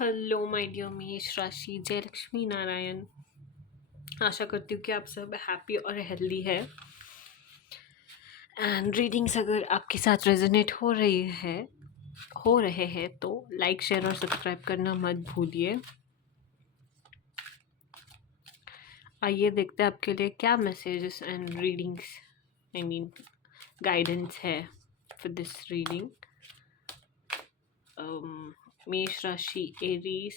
Hello my dear मेष राशि, जय लक्ष्मी नारायण। आशा करती हूँ कि आप सब हैप्पी और हेल्दी है। एंड रीडिंग्स अगर आपके साथ रेजोनेट हो रहे हैं तो लाइक शेयर और सब्सक्राइब करना मत भूलिए। आइए देखते हैं आपके लिए क्या messages and readings I mean guidance है फॉर दिस रीडिंग। मेष राशि Aries,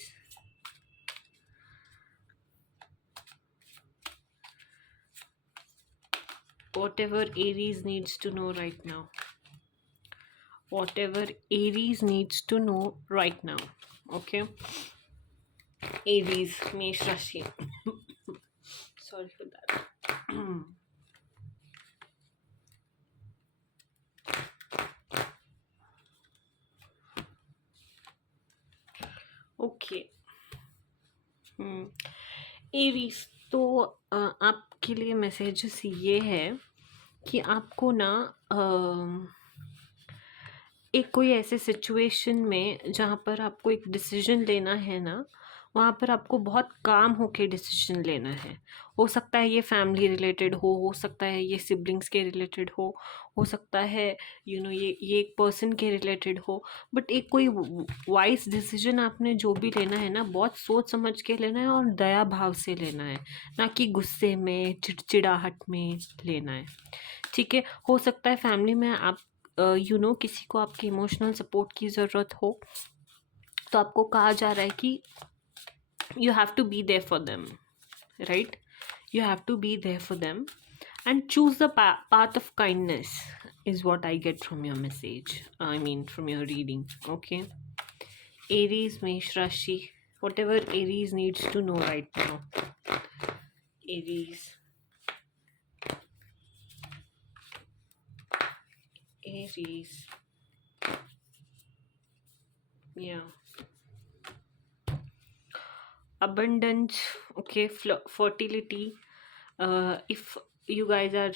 whatever Aries needs to know right now. Whatever Aries needs to know right now. Okay. Aries, Mesh Rashi. Sorry for that. Okay. Aries तो आपके लिए messages ये है कि आपको ना एक कोई ऐसे सिचुएशन में जहाँ पर आपको एक डिसीजन लेना है ना, वहाँ पर आपको बहुत काम होके डिसीजन लेना है। हो सकता है ये फैमिली रिलेटेड हो सकता है ये सिबलिंग्स के रिलेटेड हो सकता है ये एक पर्सन के रिलेटेड हो। बट एक कोई वाइज डिसीजन आपने जो भी लेना है ना, बहुत सोच समझ के लेना है और दया भाव से लेना है, ना कि गुस्से में चिड़चिड़ाहट में लेना है। ठीक है, हो सकता है फैमिली में आप किसी को आपके इमोशनल सपोर्ट की ज़रूरत हो, तो आपको कहा जा रहा है कि you have to be there for them, right? You have to be there for them and choose the path of kindness is what I get from your message, I mean from your reading. Okay, Aries, Mesh Rashi, whatever Aries needs to know right now. Aries, yeah, abundance. Okay, fertility. If you guys are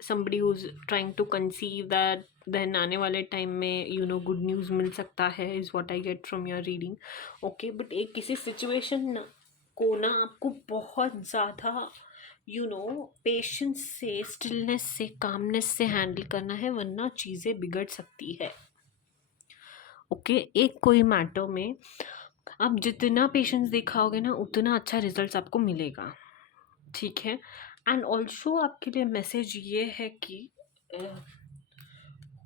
somebody who's trying to conceive that, then आने वाले time में good news मिल सकता है, is what I get from your reading. Okay, but एक किसी situation को ना आपको बहुत ज़्यादा पेशेंस से, स्टिलनेस से, कामनेस से हैंडल करना है, वरना चीज़ें बिगड़ सकती है। ओके, एक कोई मैटर में आप जितना पेशेंस दिखाओगे ना, उतना अच्छा रिजल्ट आपको मिलेगा। ठीक है, एंड ऑल्सो आपके लिए मैसेज ये है कि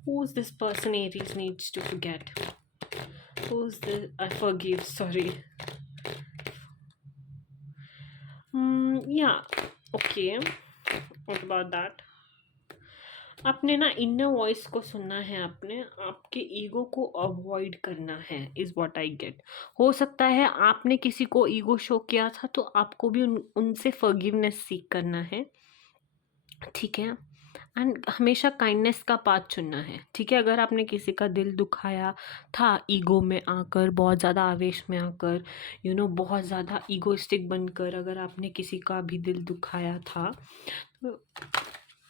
who is this person Aries needs to forget, who is this forgive, sorry, या ओके, व्हाट अबाउट दैट। आपने ना इनर वॉइस को सुनना है, आपके ईगो को अवॉइड करना है, इज़ व्हाट आई गेट। हो सकता है आपने किसी को ईगो शो किया था, तो आपको भी उनसे फॉरगिवनेस सीख करना है। ठीक है, एंड हमेशा काइंडनेस का पाथ चुनना है। ठीक है, अगर आपने किसी का दिल दुखाया था ईगो में आकर, बहुत ज़्यादा आवेश में आकर, बहुत ज़्यादा ईगोइस्टिक बनकर अगर आपने किसी का भी दिल दुखाया था,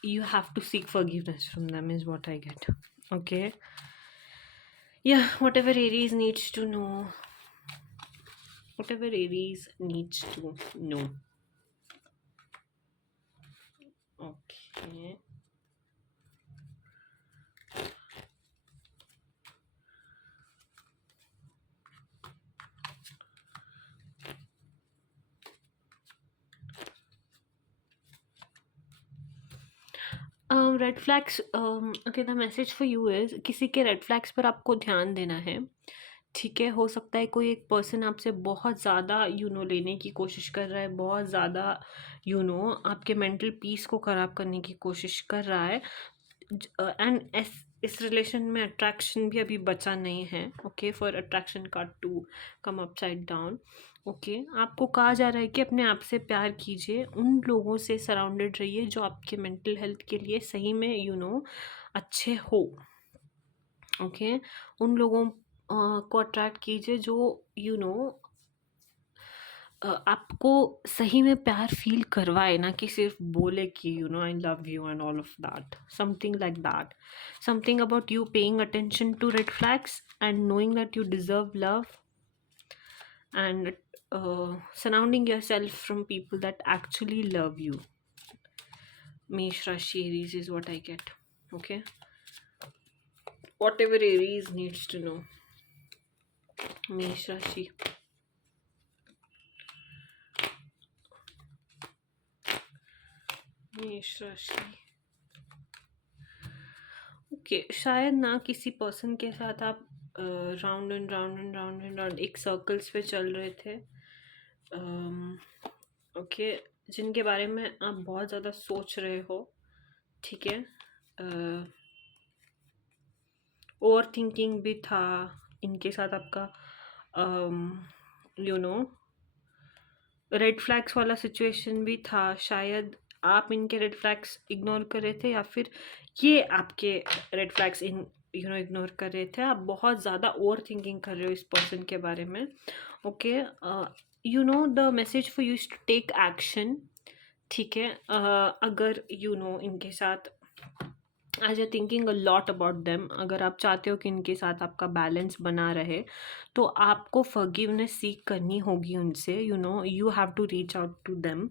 you have to seek forgiveness from them, is what I get. Okay, yeah, whatever Aries needs to know, okay. Red flags, okay, the message for you is, किसी के रेड फ्लैग्स पर आपको ध्यान देना है। ठीक है, हो सकता है कोई एक पर्सन आपसे बहुत ज़्यादा लेने की कोशिश कर रहा है, बहुत ज़्यादा आपके मेंटल पीस को ख़राब करने की कोशिश कर रहा है, एंड इस रिलेशन में अट्रैक्शन भी अभी बचा नहीं है। Okay, for attraction card to come upside down. Okay, आपको कहा जा रहा है कि अपने आप से प्यार कीजिए, उन लोगों से सराउंडेड रहिए जो आपके मेंटल हेल्थ के लिए सही में अच्छे हो। ओके, उन लोगों को अट्रैक्ट कीजिए जो आपको सही में प्यार फील करवाए, ना कि सिर्फ बोले कि I love you and all of that, something like that. Something about you paying attention to red flags and knowing that you deserve love, and surrounding yourself from people that actually love you. Mesh Rashi Aries is what I get. Okay, whatever Aries needs to know. Mesh Rashi. मेष राशि. Okay, शायद ना किसी person के साथ आप round and round and round and round एक circles पे चल रहे थे. ओके, जिनके बारे में आप बहुत ज़्यादा सोच रहे हो. ठीक है, ओवर थिंकिंग भी था इनके साथ आपका. यू नो, रेड फ्लैग्स वाला सिचुएशन भी था. शायद आप इनके रेड फ्लैग्स इग्नोर कर रहे थे या फिर ये आपके रेड फ्लैग्स इग्नोर कर रहे थे. आप बहुत ज़्यादा ओवर थिंकिंग कर रहे हो इस पर्सन के बारे में. Okay, the message for you to take action. ठीक है, अगर इनके साथ as a thinking a lot about them, अगर आप चाहते हो कि इनके साथ आपका बैलेंस बना रहे तो आपको फॉरगिवनेस सीख करनी होगी उनसे. You have to reach out to them.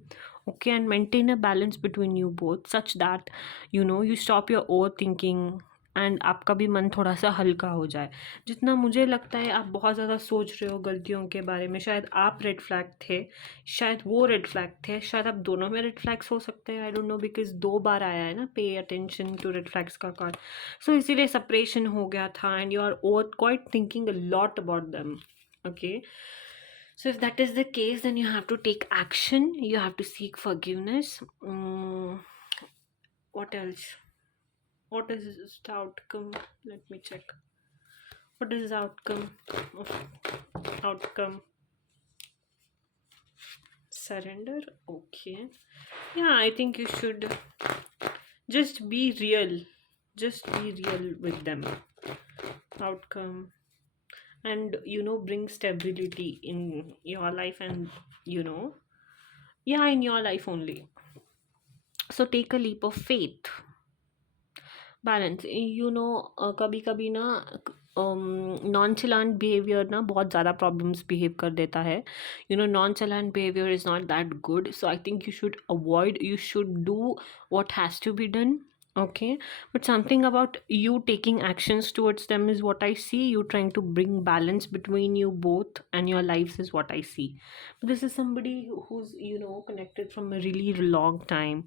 Okay, and maintain a balance between you both such that you stop your over thinking and आपका भी मन थोड़ा सा हल्का हो जाए. जितना मुझे लगता है आप बहुत ज़्यादा सोच रहे हो गलतियों के बारे में. शायद आप रेड फ्लैग थे, शायद वो रेड फ्लैग थे, शायद आप दोनों में रेड फ्लैग्स हो सकते हैं. आई डोंट नो, बिकॉज 2 बार आया है ना pay attention to red flags का कार्ड. सो इसीलिए सेपरेशन हो गया था and you are over quite thinking a lot about them. Okay, so if that is the case, then you have to take action, you have to seek forgiveness. What else? What is the outcome? Let me check. What is the outcome of outcome? Surrender. Okay, yeah, I think you should just be real. Just be real with them. Outcome, and bring stability in your life, and in your life only. So take a leap of faith. Balance. कभी कभी ना non चलान behaviour ना बहुत ज़्यादा problems behave कर देता है. Non challan behaviour is not that good. So I think you should avoid, you should do what has to be done. Okay, but something about you taking actions towards them is what I see. You trying to bring balance between you both and your lives is what I see. But this is somebody who's connected from a really long time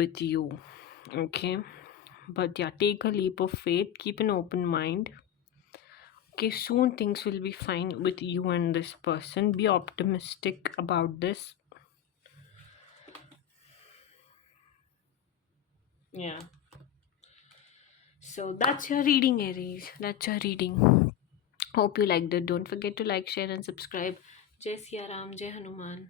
with you. Okay, but yeah, take a leap of faith, keep an open mind. Okay, soon things will be fine with you and this person. Be optimistic about this. Yeah, so that's your reading, Aries. That's your reading. Hope you liked it. Don't forget to like, share and subscribe. Jai Siya Ram, Jai Hanuman.